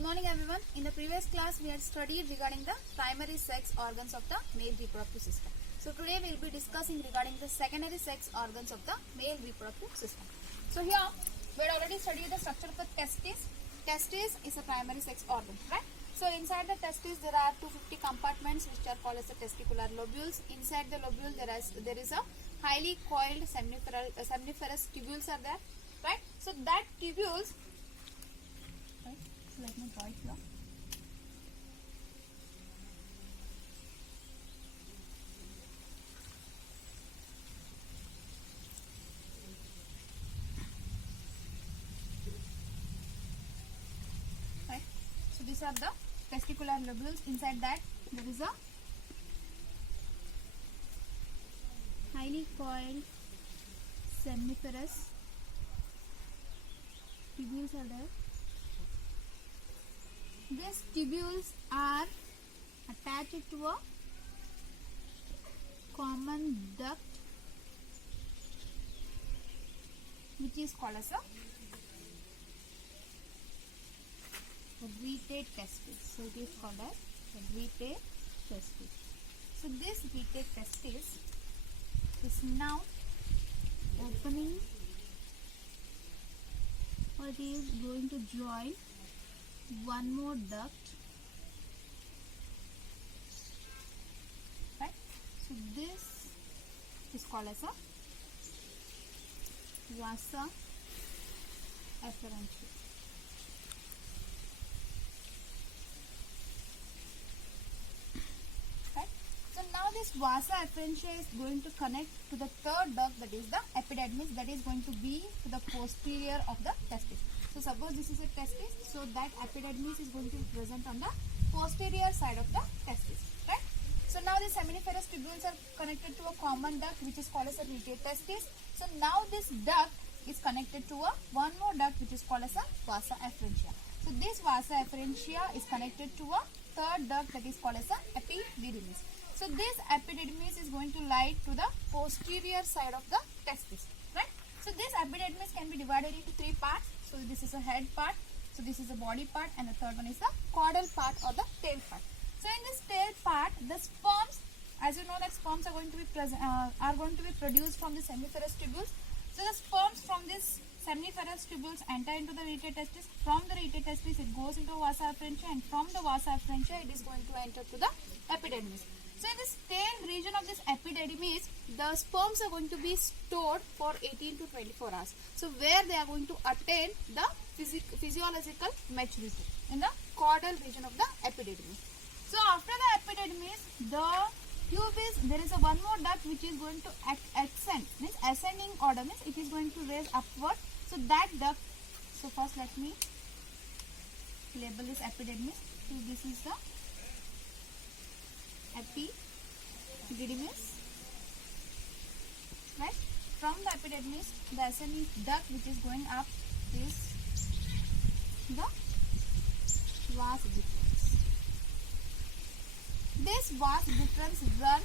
Good morning everyone. In the previous class we had studied regarding the primary sex organs of the male reproductive system. So today we will be discussing regarding the secondary sex organs of the male reproductive system. So here we had already studied the structure of the testis. Testis is a primary sex organ, right? So inside the testis there are 250 compartments which are called as the testicular lobules. Inside the lobule there is a highly coiled seminiferous tubules are there, right? So that tubules, right? So let me draw it here. Right? So these are the testicular lobules. Inside that there is a highly coiled seminiferous tubules are there. These tubules are attached to a common duct which is called as a retate testis. So it is called as retate testis. So this retate testis is now opening, or it is going to join one more duct, right? So this is called as a vasa efferentia. Right? So now this vasa efferentia is going to connect to the third duct, that is the epididymis, that is going to be to the posterior of the testis. So suppose this is a testis, so that epididymis is going to be present on the posterior side of the testis, right? So now the seminiferous tubules are connected to a common duct which is called as a retate testis. So now this duct is connected to a one more duct which is called as a vasa efferentia. So this vasa efferentia is connected to a third duct that is called as a epididymis. So this epididymis is going to lie to the posterior side of the testis, right? So this epididymis can be divided into three parts. So this is a head part, so this is a body part, and the third one is the caudal part or the tail part. So in this tail part, the sperms, as you know that sperms are going to be produced from the seminiferous tubules. So the sperms from this seminiferous tubules enter into the retate testis. From the retate testis it goes into vasa efferentia, and from the vasa efferentia it is going to enter to the epididymis. So in this tail region of this epididymis, the sperms are going to be stored for 18 to 24 hours. So where they are going to attain the physiological maturity in the caudal region of the epididymis. So after the epididymis, the pubis, there is a one more duct which is going to ascend, means ascending order, means it is going to raise upward. So that duct, so first let me label this epididymis. So this is the epididymis, right? From the epididymis, the ascending duct which is going up is the vas deferens. This vas deferens run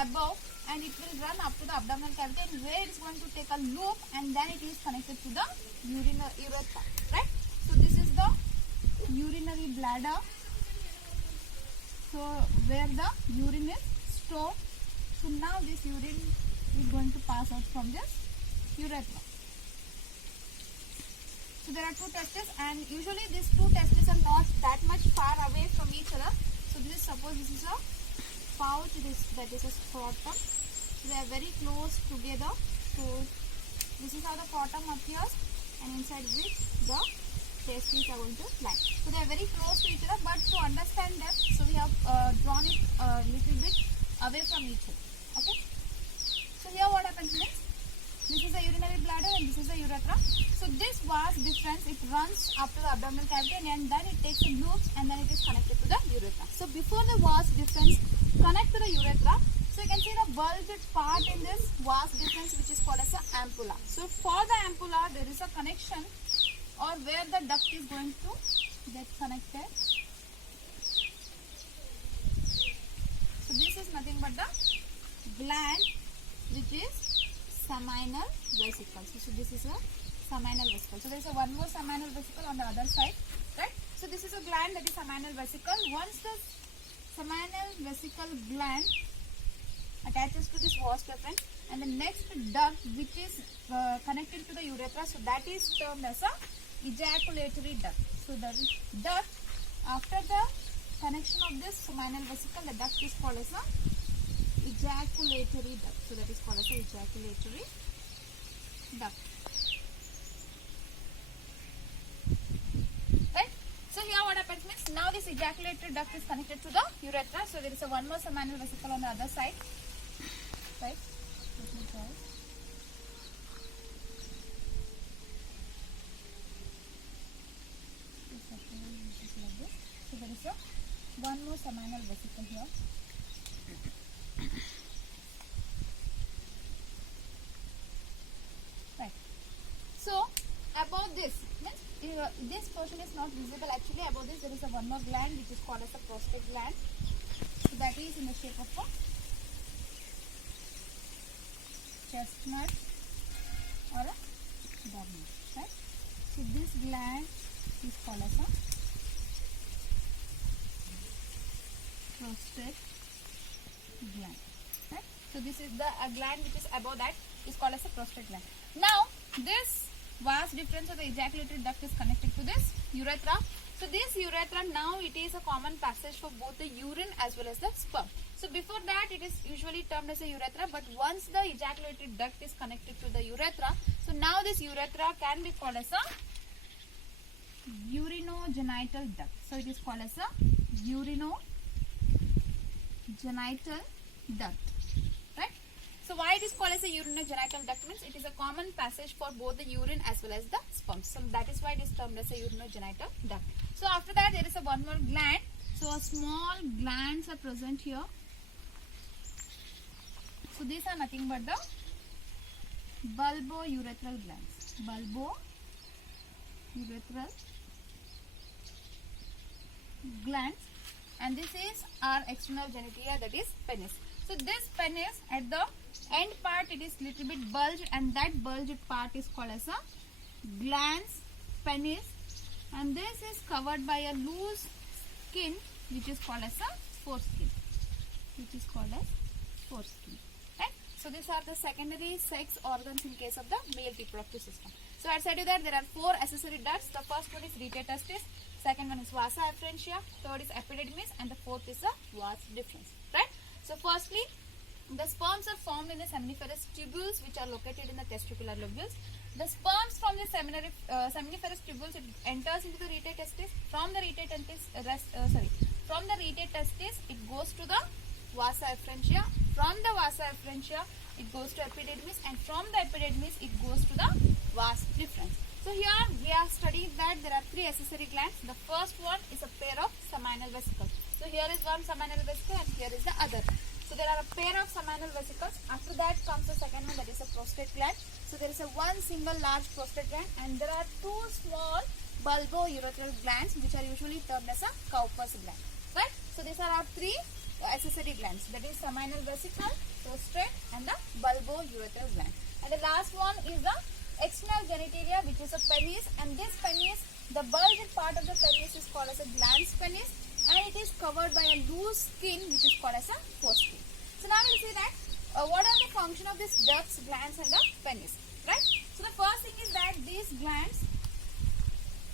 above and it will run up to the abdominal cavity, and where it is going to take a loop and then it is connected to the urethra, right? So this is the urinary bladder. So where the urine is stored. So now this urine is going to pass out from this urethra. So there are two testes, and usually these two testes are not that much far away from each other. So this is, suppose this is a pouch, that is a scrotum. So they are very close together. So this is how the scrotum appears, and inside which the testes are going to lie. So they are very close to each other, but to understand them, so we have drawn it a little bit away from each other. Okay. So here what happens next? This is the urinary bladder and this is the urethra. So this vas deferens, it runs up to the abdominal cavity, and then it takes a loop and then it is connected to the urethra. So before the vas deferens connect to the urethra, so you can see the bulged part in this vas deferens which is called as the ampulla. So for the ampulla there is a connection, or where the duct is going to get connected. So this is nothing but the gland which is seminal vesicle. So this is a seminal vesicle. So there is a one more seminal vesicle on the other side, right? So this is a gland, that is seminal vesicle. Once the seminal vesicle gland attaches to this vas deferens, and the next duct which is connected to the urethra, so that is termed as a ejaculatory duct. So the duct after the connection of this seminal vesicle, the duct is called as a ejaculatory duct. So that is called as a ejaculatory duct. Right? So here what happens means, now this ejaculatory duct is connected to the urethra. So there is a one more seminal vesicle on the other side. Right? Let me try. So there is a one more seminal vesicle here. Right. So above this means this portion is not visible. Actually above this there is a one more gland which is called as a prostate gland. So that is in the shape of a chestnut or a dominant. Right. So this gland is called as a prostate gland. Right? So this is the gland which is above that is called as a prostate gland. Now this vas deferens of the ejaculatory duct is connected to this urethra. So this urethra, now it is a common passage for both the urine as well as the sperm. So before that it is usually termed as a urethra, but once the ejaculatory duct is connected to the urethra, so now this urethra can be called as a urinogenital duct. So it is called as a urinogenital duct. Right? So why it is called as a urinogenital duct means it is a common passage for both the urine as well as the sperm. So that is why it is termed as a urinogenital duct. So after that there is a one more gland. So small glands are present here. So these are nothing but the bulbourethral glands. Bulbourethral glands, and this is our external genitalia, that is penis. So this penis at the end part it is little bit bulged, and that bulged part is called as a glans penis, and this is covered by a loose skin which is called as a foreskin. Right? So these are the secondary sex organs in case of the male reproductive system. So I said you that there are four accessory ducts. The first one is rete testis, second one is vasa efferentia, third is epididymis, and the fourth is the vas deferens. Right? So firstly, the sperms are formed in the seminiferous tubules which are located in the testicular lobules. The sperms from the seminiferous tubules, it enters into the rete testis. From the rete testis it goes to the vasa efferentia. From the vasa efferentia it goes to epididymis, and from the epididymis it goes to the vas deferens. So here we are studying that there are three accessory glands. The first one is a pair of seminal vesicles. So here is one seminal vesicle and here is the other. So there are a pair of seminal vesicles. After that comes the second one, that is a prostate gland. So there is a one single large prostate gland, and there are two small bulbourethral glands which are usually termed as a Cowper's gland. Right? So these are our three accessory glands, that is seminal vesicle, prostate, and the bulbourethral gland. And the last one is the external genitalia, which is a penis, and this penis, the bulged part of the penis is called as a glans penis, and it is covered by a loose skin which is called as a foreskin. So now we will see that what are the function of these ducts, glands, and the penis. Right? So the first thing is that these glands,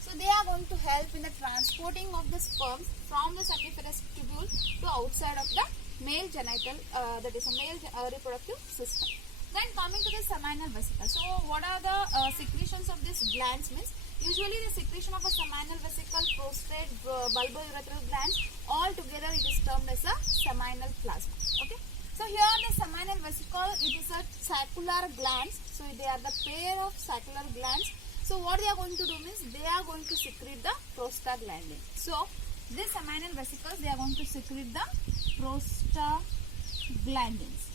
so they are going to help in the transporting of the sperms from the seminiferous tubule to outside of the male genital, that is a male reproductive system. Then coming to the seminal vesicle. So what are the secretions of these glands means? Usually the secretion of a seminal vesicle, prostate, bulbourethral glands, all together it is termed as a seminal plasma. Okay. So here the seminal vesicle, it is a saccular glands. So they are the pair of saccular glands. So what they are going to do means they are going to secrete the prostaglandin. So this seminal vesicles, they are going to secrete the prostaglandins.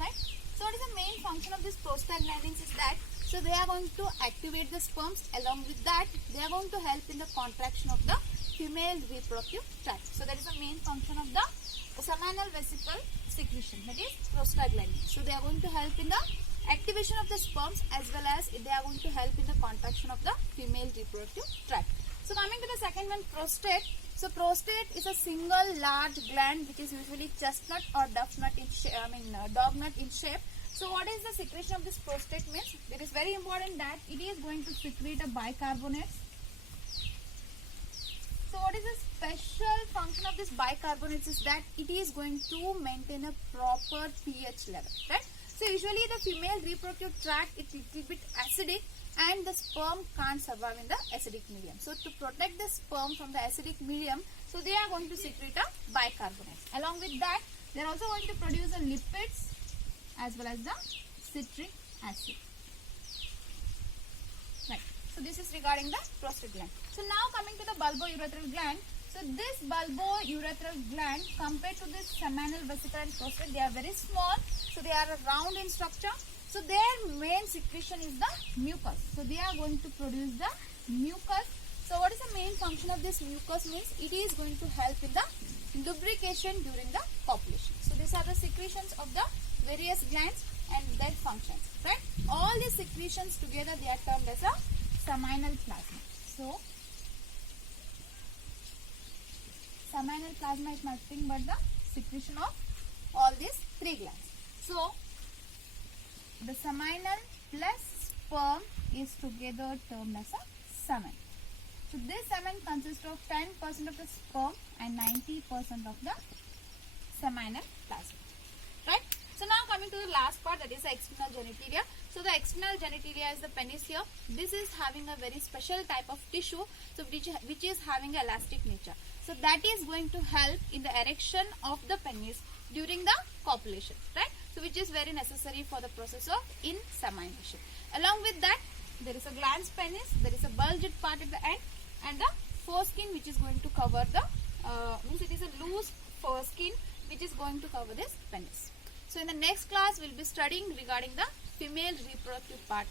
Right? So what is the main function of this prostaglandins is that, so they are going to activate the sperms. Along with that, they are going to help in the contraction of the female reproductive tract. So that is the main function of the seminal vesicle secretion, that is prostaglandin. So they are going to help in the activation of the sperms as well as they are going to help in the contraction of the female reproductive tract. coming to the second one, prostate. So prostate is a single large gland which is usually chestnut or dog nut in shape. So what is the secretion of this prostate means? It is very important that it is going to secrete a bicarbonate. So what is the special function of this bicarbonate is that it is going to maintain a proper pH level, right? So usually the female reproductive tract is a little bit acidic and the sperm can't survive in the acidic medium. So to protect the sperm from the acidic medium, so they are going to secrete a bicarbonate. Along with that, they are also going to produce the lipids as well as the citric acid. Right. So this is regarding the prostate gland. So now coming to the bulbourethral gland. So this bulbourethral gland compared to this seminal vesicle and prostate, they are very small. So they are round in structure. So their main secretion is the mucus. So they are going to produce the mucus. So what is the main function of this mucus means? It is going to help in the lubrication during the copulation. So these are the secretions of the various glands and their functions, right? All these secretions together, they are termed as a seminal plasma. So seminal plasma is nothing but the secretion of all these three glands. So the seminal plus sperm is together termed as a semen. So this semen consists of 10% of the sperm and 90% of the seminal plasma, right? So now coming to the last part, that is the external genitalia. So the external genitalia is the penis here. This is having a very special type of tissue, so which is having an elastic nature. So that is going to help in the erection of the penis during the copulation, right? So which is very necessary for the process of insemination. Along with that, there is a glans penis, there is a bulged part at the end, and the foreskin which is going to cover the, means it is a loose foreskin which is going to cover this penis. So in the next class, we will be studying regarding the female reproductive part.